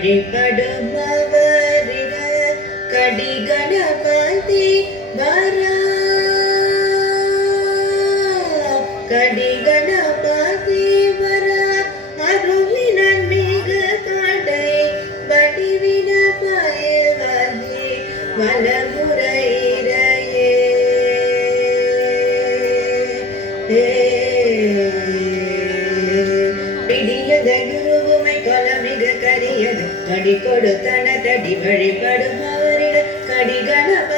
வழிபடுபவரிட கடிகணபதி வரா கடிகணபதி வரா அருவினன் மிக கடை வடிவின பயவதி வலமுறையிடையே பிடியதனுருவுமை கொலமிக கரியது கடி கொடுத்தன தடி வழிபடுபவரிட கடிகணபதி